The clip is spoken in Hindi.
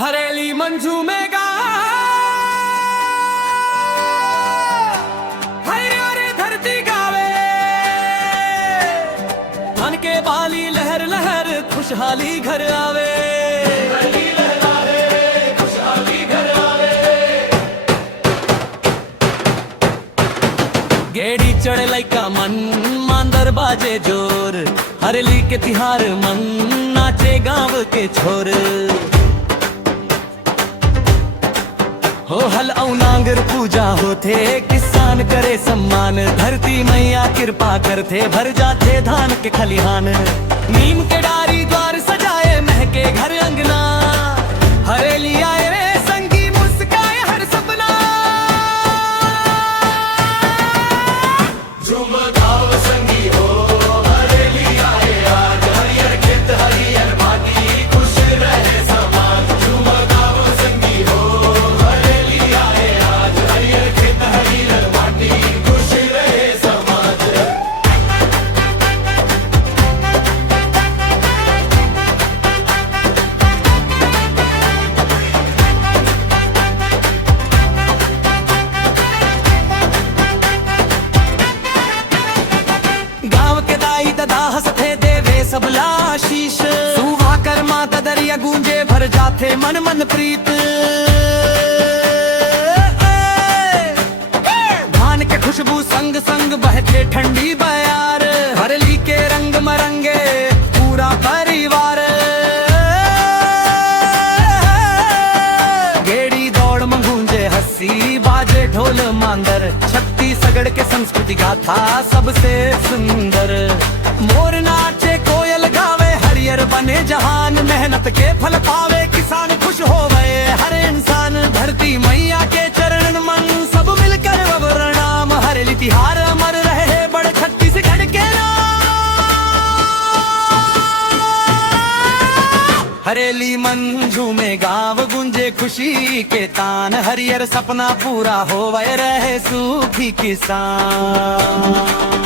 हरेली मंजू में गा हरे धरती गावे धन के बाली लहर लहर खुशहाली घर आवे। गेड़ी चढ़े लइका मन मांदर बाजे जोर हरेली के तिहार मन नाचे गांव के छोर। हो हल औ नांगर पूजा होते किसान करे सम्मान धरती मैया कृपा करते भर जाते धान के खलिहान। नीम के डारी द्वार सजाए महके घर अंगना हरेली आए रे संगी मुस्काए हर सपना। झूम गाओ संगी हो हरेली आए आज हरियर खेत हरियर माटी खुश रहे समाज। झूम गाओ संगी हो हरेली आए आज हरियर खेत हरियर माटी खुश रहे समाज। गाँव के दाई ददा हंसते देवे सबला आशीष सुहा कर माता दरिया गूंजे भर जाते मन मन प्रीत। धान के खुशबू संग संग बहते ठंडी बयार हरेली के रंग मरंगे पूरा परिवार। गेड़ी दौड़ मंगूंजे हंसी बाजे ढोल मांदर छत्तीसगढ़ के संस्कृति गाथा सबसे सुंदर। मोर नाचे कोयल गावे हरियर बने जहान मेहनत के फल पावे किसान खुश होवे हर इंसान। धरती मैया के चरण मन सब मिलकर प्रणाम हरेली तिहार अमर रहे बड़ छत्तीसगढ़ के नाम। हरेली मंजू में गाँव गुंजे खुशी के तान हरियर सपना पूरा होवे रहे सूखी किसान।